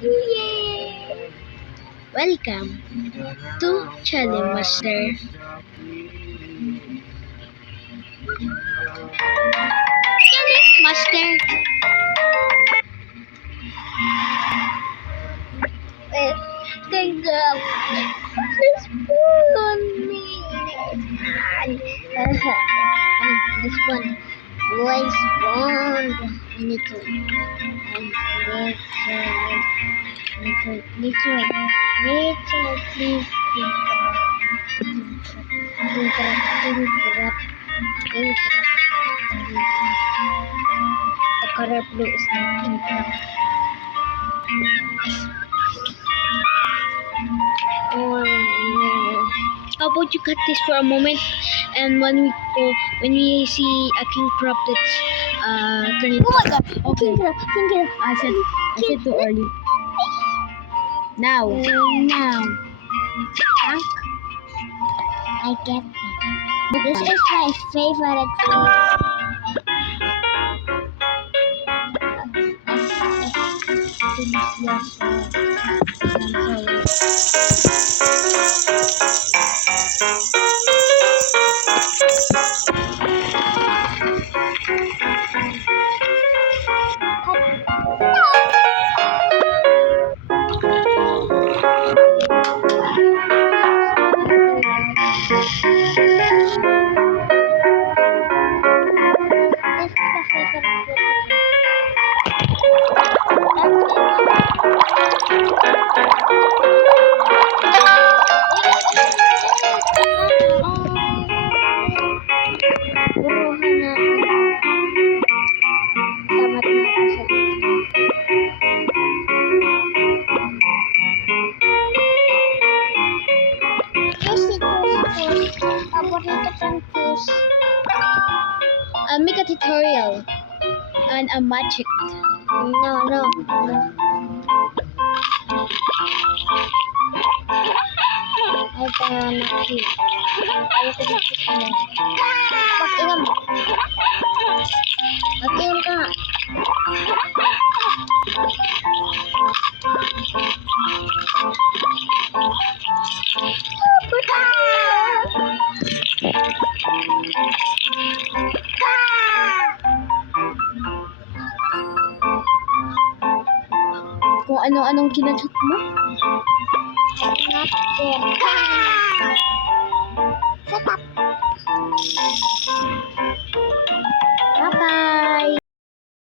Yay! Welcome to Challenge Master. Challenge Master. Take this on me. This one. Voice bond. I need to. Need to please. The color blue is not incorrect. How about you cut this for a moment, and when we see a king crop that's turning. Oh my god! Okay. King crop. I said too early. Now. Tank. I get it. This is my favorite I'll make a tutorial on a magic. No. I cannot kill. Ayaw ko dito sa ano. Mag-ingam. Mag-ingam ka nga. Kung ano-anong kinachat mo? Shut up.